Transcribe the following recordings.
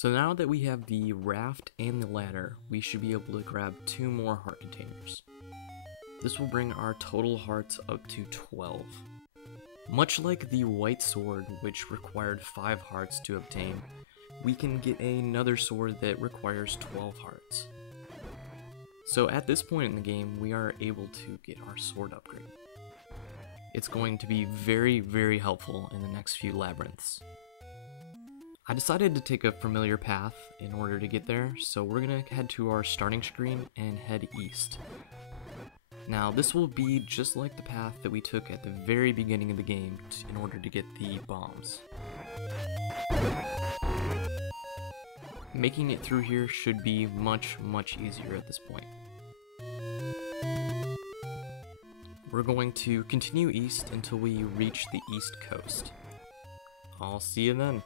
So now that we have the raft and the ladder, we should be able to grab 2 more heart containers. This will bring our total hearts up to 12. Much like the white sword, which required 5 hearts to obtain, we can get another sword that requires 12 hearts. So at this point in the game, we are able to get our sword upgrade. It's going to be very, very helpful in the next few labyrinths. I decided to take a familiar path in order to get there, so we're going to head to our starting screen and head east. Now this will be just like the path that we took at the very beginning of the game in order to get the bombs. Making it through here should be much easier at this point. We're going to continue east until we reach the east coast. I'll see you then.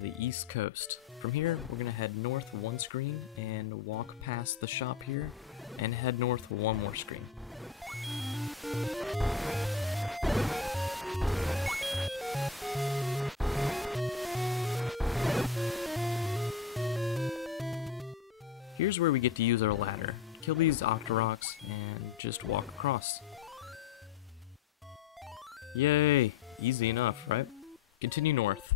The east coast. From here, we're gonna head north 1 screen and walk past the shop here and head north 1 more screen. Here's where we get to use our ladder. Kill these Octoroks and just walk across. Yay! Easy enough, right? Continue north.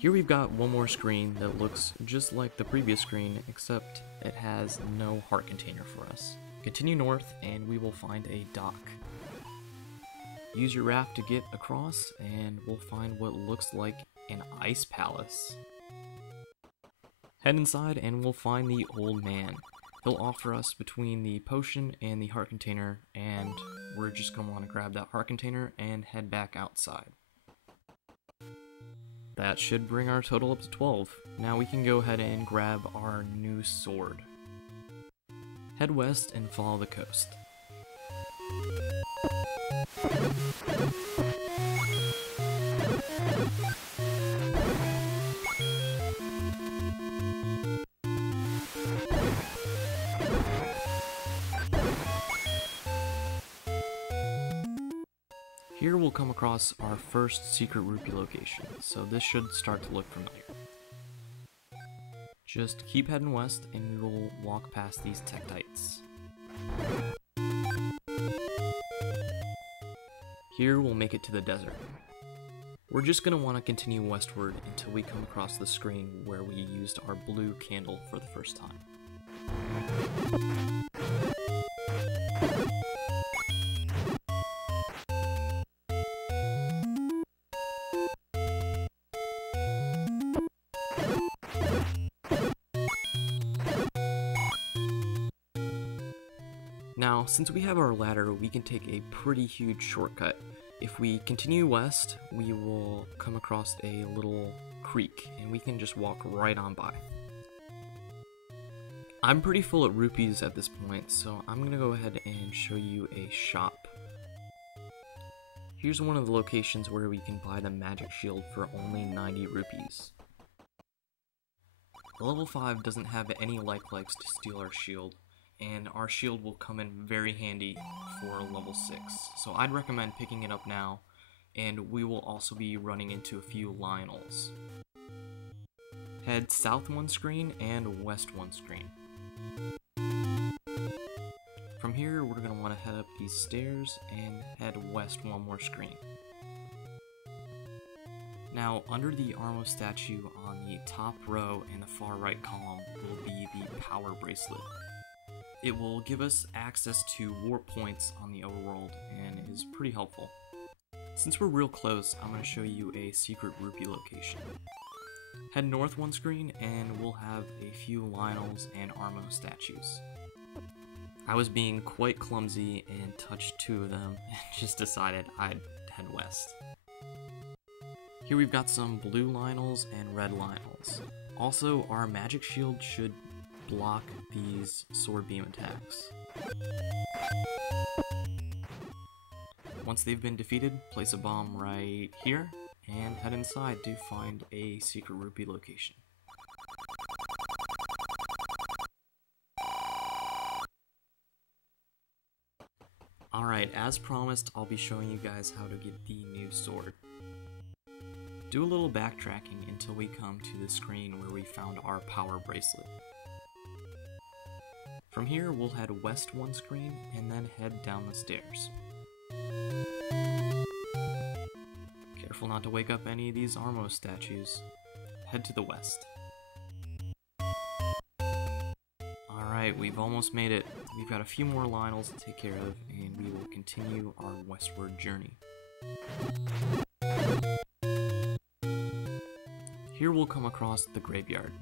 Here we've got 1 more screen that looks just like the previous screen, except it has no heart container for us. Continue north and we will find a dock. Use your raft to get across and we'll find what looks like an ice palace. Head inside and we'll find the old man. He'll offer us between the potion and the heart container, and we're just going to want to grab that heart container and head back outside. That should bring our total up to 12. Now we can go ahead and grab our new sword. Head west and follow the coast. Here we'll come across our first secret rupee location, so this should start to look familiar. Just keep heading west and we will walk past these tektites. Here we'll make it to the desert. We're just going to want to continue westward until we come across the screen where we used our blue candle for the first time. Now, since we have our ladder, we can take a pretty huge shortcut. If we continue west, we will come across a little creek, and we can just walk right on by. I'm pretty full at rupees at this point, so I'm going to go ahead and show you a shop. Here's one of the locations where we can buy the magic shield for only 90 rupees. The level 5 doesn't have any likes to steal our shield, and our shield will come in very handy for level 6. So I'd recommend picking it up now, and we will also be running into a few Lionels. Head south 1 screen and west 1 screen. From here, we're going to want to head up these stairs and head west 1 more screen. Now, under the Armo statue on the top row in the far right column will be the power bracelet. It will give us access to warp points on the overworld and is pretty helpful. Since we're real close, I'm going to show you a secret rupee location. Head north 1 screen and we'll have a few Lionels and Armo statues. I was being quite clumsy and touched 2 of them and just decided I'd head west. Here we've got some blue Lionels and red Lionels. Also, our magic shield should block these sword beam attacks. Once they've been defeated, place a bomb right here and head inside to find a secret rupee location. Alright, as promised, I'll be showing you guys how to get the new sword. Do a little backtracking until we come to the screen where we found our power bracelet. From here, we'll head west 1 screen and then head down the stairs. Careful not to wake up any of these Armos statues. Head to the west. Alright, we've almost made it. We've got a few more Lionels to take care of, and we will continue our westward journey. Here we'll come across the graveyard.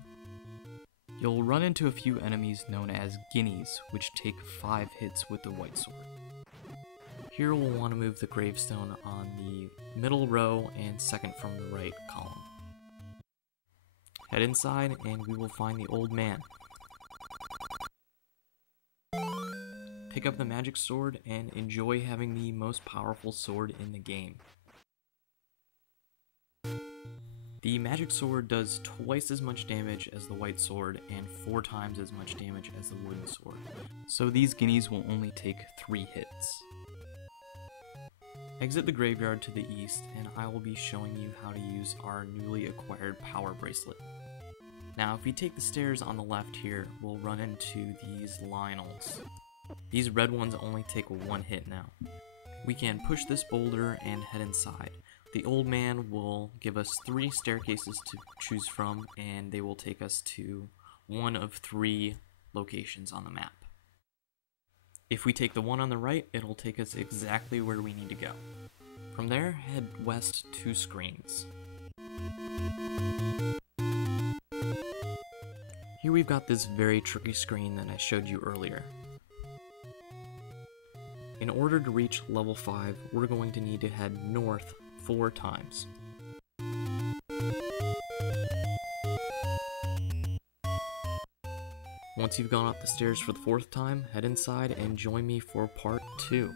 You'll run into a few enemies known as guineas, which take 5 hits with the white sword. Here we'll want to move the gravestone on the middle row and second from the right column. Head inside and we will find the old man. Pick up the magic sword and enjoy having the most powerful sword in the game. The magic sword does twice as much damage as the white sword and 4 times as much damage as the wooden sword, so these guineas will only take 3 hits. Exit the graveyard to the east and I will be showing you how to use our newly acquired power bracelet. Now if we take the stairs on the left here, we'll run into these Lionels. These red ones only take 1 hit now. We can push this boulder and head inside. The old man will give us 3 staircases to choose from, and they will take us to one of 3 locations on the map. If we take the one on the right, it'll take us exactly where we need to go. From there, head west 2 screens. Here we've got this very tricky screen that I showed you earlier. In order to reach level 5, we're going to need to head north 4 times. Once you've gone up the stairs for the 4th time, head inside and join me for part 2.